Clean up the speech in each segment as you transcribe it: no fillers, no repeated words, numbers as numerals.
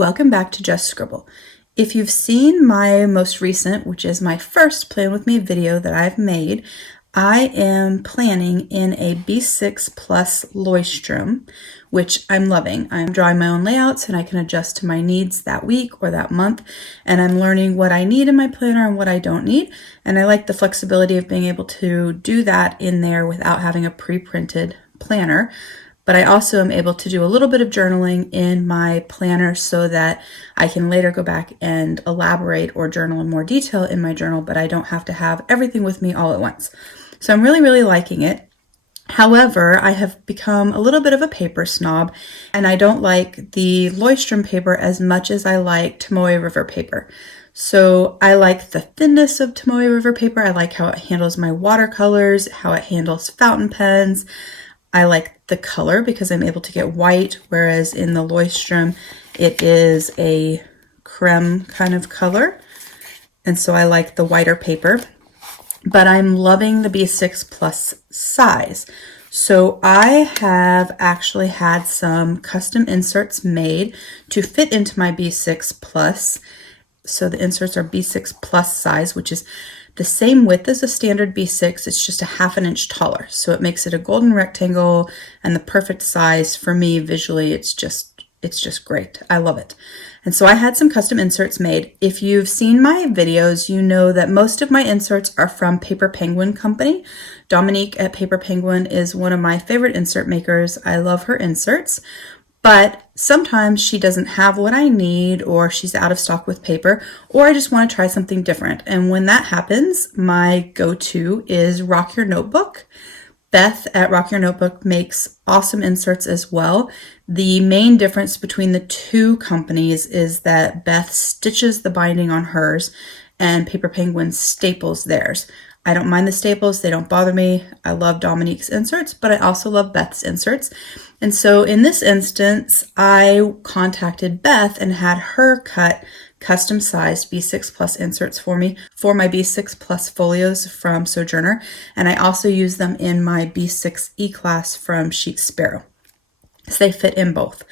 Welcome back to Just Scribble. If you've seen my most recent, which is my first Plan With Me video that I've made, I am planning in a B6 Plus Leuchtturm, which I'm loving. I'm drawing my own layouts and I can adjust to my needs that week or that month, and I'm learning what I need in my planner and what I don't need, and I like the flexibility of being able to do that in there without having a pre-printed planner. But I also am able to do a little bit of journaling in my planner so that I can later go back and elaborate or journal in more detail in my journal, but I don't have to have everything with me all at once. So I'm really liking it. However, I have become a little bit of a paper snob, and I don't like the Leuchtturm paper as much as I like Tomoe River paper. So I like the thinness of Tomoe River paper. I like how it handles my watercolors, how it handles fountain pens. I like the color because I'm able to get white, whereas in the Leuchtturm it is a creme kind of color. And so I like the whiter paper. But I'm loving the B6 Plus size. So I have actually had some custom inserts made to fit into my B6 Plus. So the inserts are B6 Plus size, which is the same width as a standard B6, it's just a ½ inch taller. So it makes it a golden rectangle and the perfect size for me visually. It's just great. I love it. And so I had some custom inserts made. If you've seen my videos, you know that most of my inserts are from Paper Penguin Company. Dominique at Paper Penguin is one of my favorite insert makers. I love her inserts. But sometimes she doesn't have what I need, or she's out of stock with paper, or I just want to try something different. And when that happens, my go-to is Rock Your Notebook. Beth at Rock Your Notebook makes awesome inserts as well. The main difference between the two companies is that Beth stitches the binding on hers and Paper Penguin staples theirs. I don't mind the staples, they don't bother me. I love Dominique's inserts, but I also love Beth's inserts. And so in this instance, I contacted Beth and had her cut custom sized B6 Plus inserts for me for my B6 Plus folios from Sojourner. And I also use them in my B6 E-Class from Chic Sparrow. So they fit in both.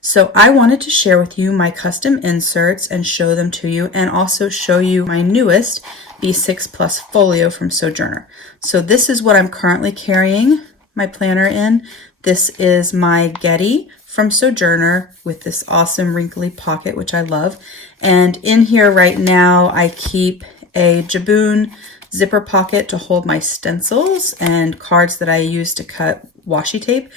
So I wanted to share with you my custom inserts and show them to you, and also show you my newest B6 Plus folio from Sojourner. So this is what I'm currently carrying my planner in. This is my Getty from Sojourner with this awesome wrinkly pocket, which I love. And in here right now, I keep a Jaboon zipper pocket to hold my stencils and cards that I use to cut washi tape,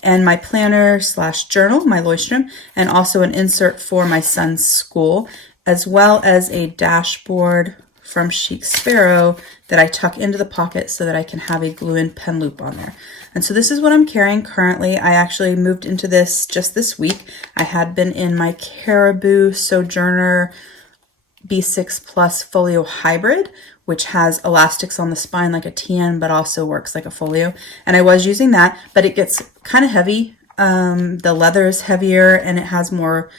and my planner / journal, my Leuchtturm, and also an insert for my son's school, as well as a dashboard from Chic Sparrow that I tuck into the pocket so that I can have a glue-in pen loop on there. And so this is what I'm carrying currently. I actually moved into this just this week. I had been in my Caribou Sojourner B6 Plus Folio Hybrid, which has elastics on the spine like a TN, but also works like a folio. And I was using that, but it gets kind of heavy. The leather is heavier and it has more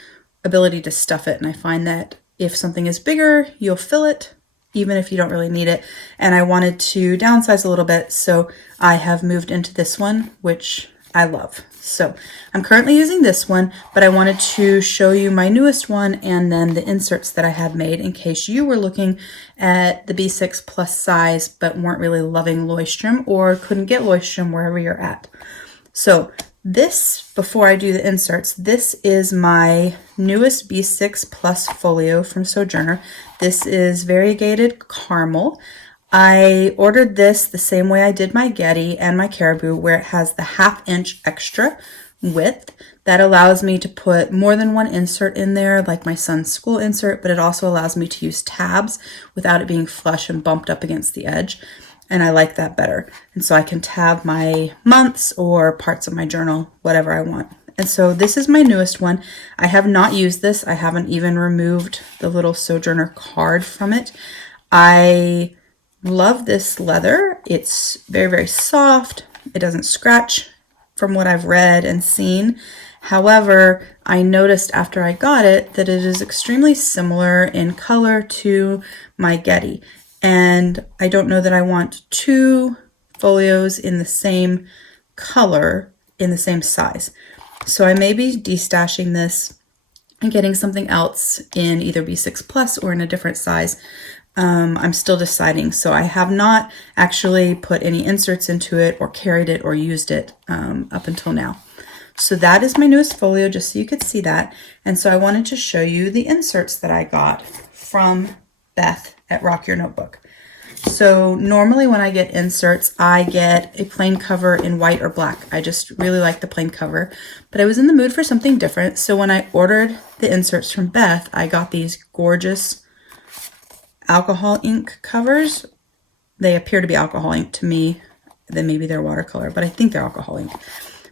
ability to stuff it. And I find that if something is bigger, you'll fill it, even if you don't really need it. And I wanted to downsize a little bit, so I have moved into this one, which I love. So I'm currently using this one, but I wanted to show you my newest one and then the inserts that I had made in case you were looking at the B6 Plus size but weren't really loving Leuchtturm or couldn't get Leuchtturm wherever you're at. So this, before I do the inserts, this is my newest B6 Plus folio from Sojourner. This is variegated caramel. I ordered this the same way I did my Getty and my Caribou, where it has the ½ inch extra width. That allows me to put more than one insert in there, like my son's school insert, but it also allows me to use tabs without it being flush and bumped up against the edge. And I like that better. And so I can tab my months or parts of my journal, whatever I want. And so this is my newest one. I have not used this. I haven't even removed the little Sojourner card from it. I love this leather. It's very soft. It doesn't scratch from what I've read and seen. However, I noticed after I got it that it is extremely similar in color to my Getty. And I don't know that I want two folios in the same color in the same size. So I may be destashing this and getting something else in either B6 Plus or in a different size. I'm still deciding. So I have not actually put any inserts into it or carried it or used it up until now. So that is my newest folio, just so you could see that. And so I wanted to show you the inserts that I got from Beth at Rock Your Notebook. So normally when I get inserts, I get a plain cover in white or black. I just really like the plain cover, but I was in the mood for something different. So when I ordered the inserts from Beth, I got these gorgeous alcohol ink covers. They appear to be alcohol ink to me. Then maybe they're watercolor, but I think they're alcohol ink.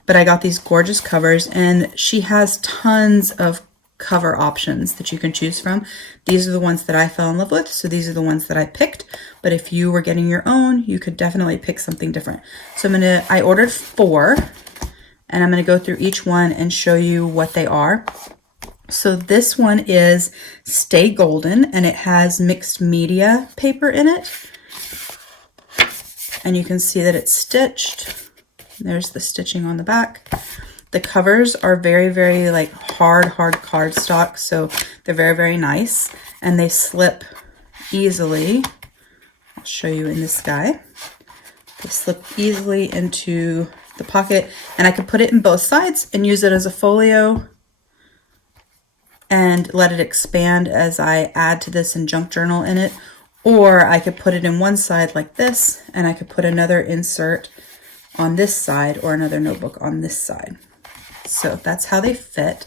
But I got these gorgeous covers, and she has tons of cover options that you can choose from. These are the ones that I fell in love with, so these are the ones that I picked. But if you were getting your own, you could definitely pick something different. So I ordered 4, and I'm gonna go through each one and show you what they are. So this one is Stay Golden, and it has mixed media paper in it. And you can see that it's stitched. There's the stitching on the back. The covers are very, very like hard cardstock, so they're very, very nice, and they slip easily. I'll show you in this guy. They slip easily into the pocket, and I could put it in both sides and use it as a folio and let it expand as I add to this and junk journal in it. Or I could put it in one side like this, and I could put another insert on this side or another notebook on this side. So that's how they fit.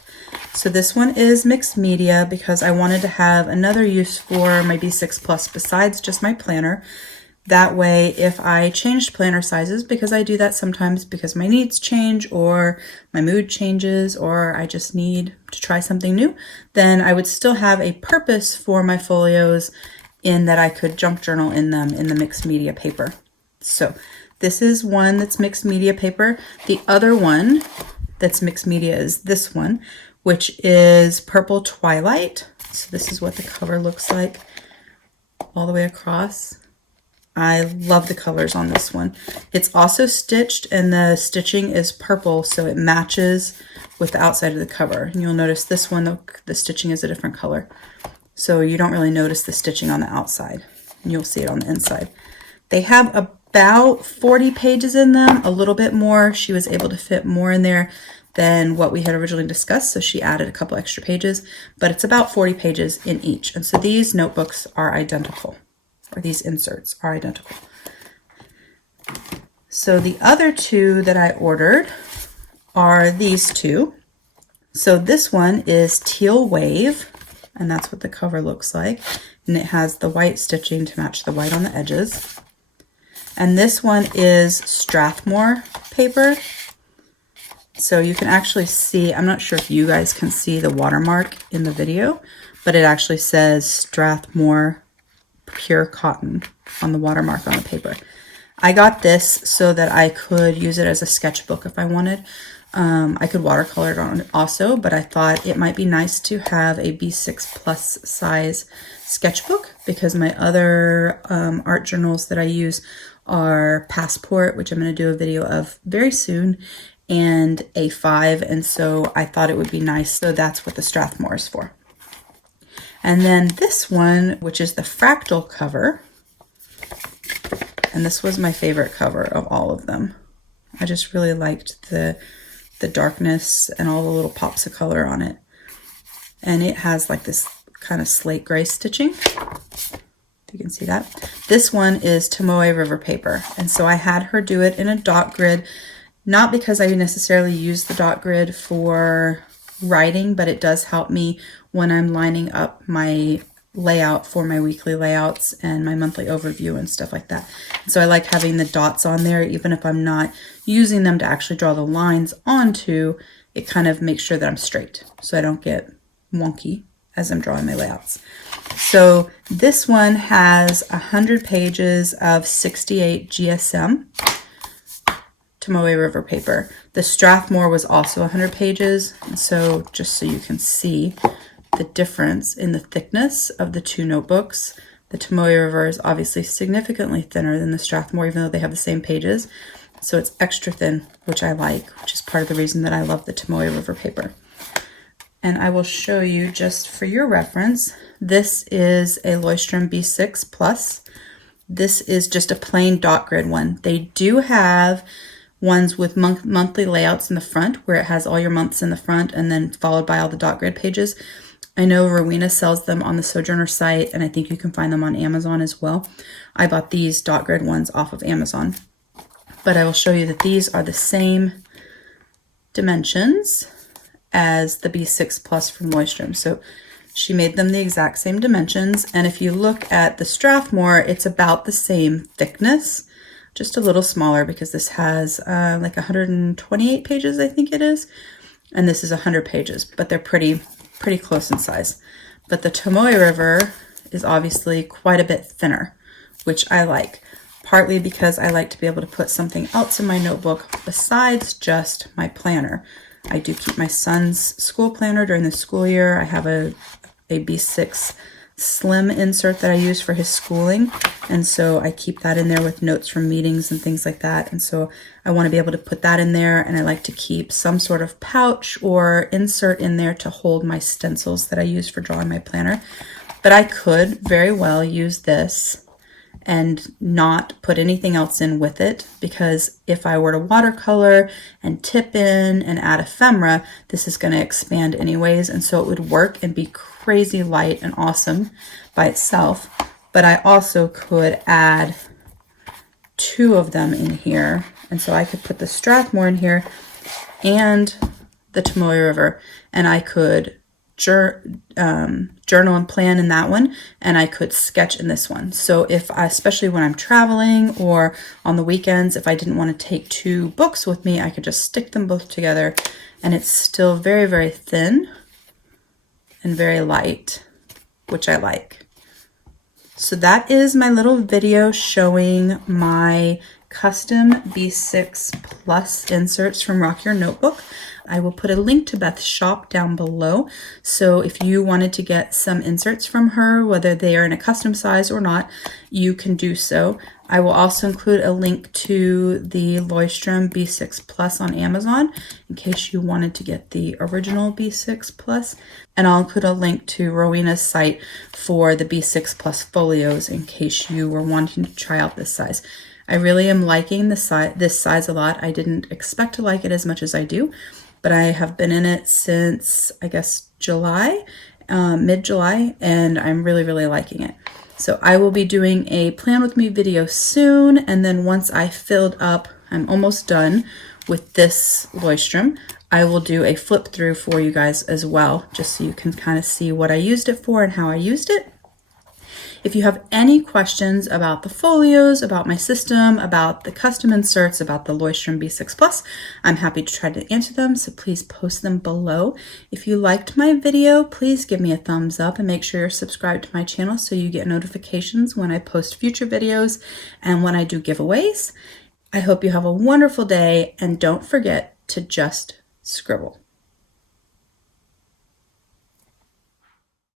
So this one is mixed media because I wanted to have another use for my B6 Plus besides just my planner. That way, if I changed planner sizes, because I do that sometimes because my needs change or my mood changes or I just need to try something new, then I would still have a purpose for my folios in that I could junk journal in them in the mixed media paper. So this is one that's mixed media paper. The other one that's mixed media is this one, which is Purple Twilight. So this is what the cover looks like all the way across. I love the colors on this one. It's also stitched, and the stitching is purple, so it matches with the outside of the cover. And you'll notice this one, the stitching is a different color. So you don't really notice the stitching on the outside, and you'll see it on the inside. They have about 40 pages in them, a little bit more. She was able to fit more in there than what we had originally discussed, so she added a couple extra pages, but it's about 40 pages in each. And so these notebooks are identical, or these inserts are identical. So the other 2 that I ordered are these 2. So this one is Teal Wave, and that's what the cover looks like. And it has the white stitching to match the white on the edges. And this one is Strathmore paper. So you can actually see, I'm not sure if you guys can see the watermark in the video, but it actually says Strathmore Pure Cotton on the watermark on the paper. I got this so that I could use it as a sketchbook if I wanted. I could watercolor it on it also, but I thought it might be nice to have a B6 Plus size sketchbook because my other art journals that I use are Passport, which I'm going to do a video of very soon, and A5, and so I thought it would be nice. So that's what the Strathmore is for. And then this one, which is the fractal cover, and this was my favorite cover of all of them. I just really liked the darkness and all the little pops of color on it. And it has like this kind of slate gray stitching, if you can see that. This one is Tomoe River paper, and so I had her do it in a dot grid, not because I necessarily use the dot grid for writing, but it does help me when I'm lining up my layout for my weekly layouts and my monthly overview and stuff like that. So I like having the dots on there, even if I'm not using them to actually draw the lines onto, it kind of makes sure that I'm straight so I don't get wonky as I'm drawing my layouts. So this one has 100 pages of 68 GSM Tomoe River paper. The Strathmore was also 100 pages, and so just so you can see the difference in the thickness of the 2 notebooks, the Tomoe River is obviously significantly thinner than the Strathmore, even though they have the same pages. So it's extra thin, which I like, which is part of the reason that I love the Tomoe River paper. And I will show you just for your reference. This is a Leuchtturm B6 Plus. This is just a plain dot grid one. They do have ones with monthly layouts in the front where it has all your months in the front and then followed by all the dot grid pages. I know Rowena sells them on the Sojourner site, and I think you can find them on Amazon as well. I bought these dot grid ones off of Amazon. But I will show you that these are the same dimensions as the B6 Plus from Leuchtturm. So she made them the exact same dimensions. And if you look at the Strathmore, it's about the same thickness, just a little smaller because this has like 128 pages, I think it is. And this is 100 pages, but they're pretty close in size. But the Tomoe River is obviously quite a bit thinner, which I like. Partly because I like to be able to put something else in my notebook besides just my planner. I do keep my son's school planner during the school year. I have a B6 slim insert that I use for his schooling, and so I keep that in there with notes from meetings and things like that. And so I want to be able to put that in there, and I like to keep some sort of pouch or insert in there to hold my stencils that I use for drawing my planner. But I could very well use this and not put anything else in with it, because if I were to watercolor and tip in and add ephemera, this is going to expand anyways, and so it would work and be crazy light and awesome by itself. But I also could add two of them in here, and so I could put the Strathmore in here and the Tomoe River, and I could journal and plan in that one, and I could sketch in this one. So if I, especially when I'm traveling or on the weekends, if I didn't want to take two books with me, I could just stick them both together, and it's still very thin and very light, which I like. So that is my little video showing my custom B6 Plus inserts from Rock Your Notebook. I will put a link to Beth's shop down below. So if you wanted to get some inserts from her, whether they are in a custom size or not, you can do so. I will also include a link to the Leuchtturm B6 Plus on Amazon in case you wanted to get the original B6 Plus. And I'll include a link to Rowena's site for the B6 Plus Folios in case you were wanting to try out this size. I really am liking this size a lot. I didn't expect to like it as much as I do, but I have been in it since, I guess, July, mid-July, and I'm really liking it. So I will be doing a plan with me video soon, and then once I filled up, I'm almost done with this Leuchtturm, I will do a flip through for you guys as well, just so you can kind of see what I used it for and how I used it. If you have any questions about the folios, about my system, about the custom inserts, about the Leuchtturm B6 Plus, I'm happy to try to answer them, so please post them below. If you liked my video, please give me a thumbs up and make sure you're subscribed to my channel so you get notifications when I post future videos and when I do giveaways. I hope you have a wonderful day, and don't forget to just scribble.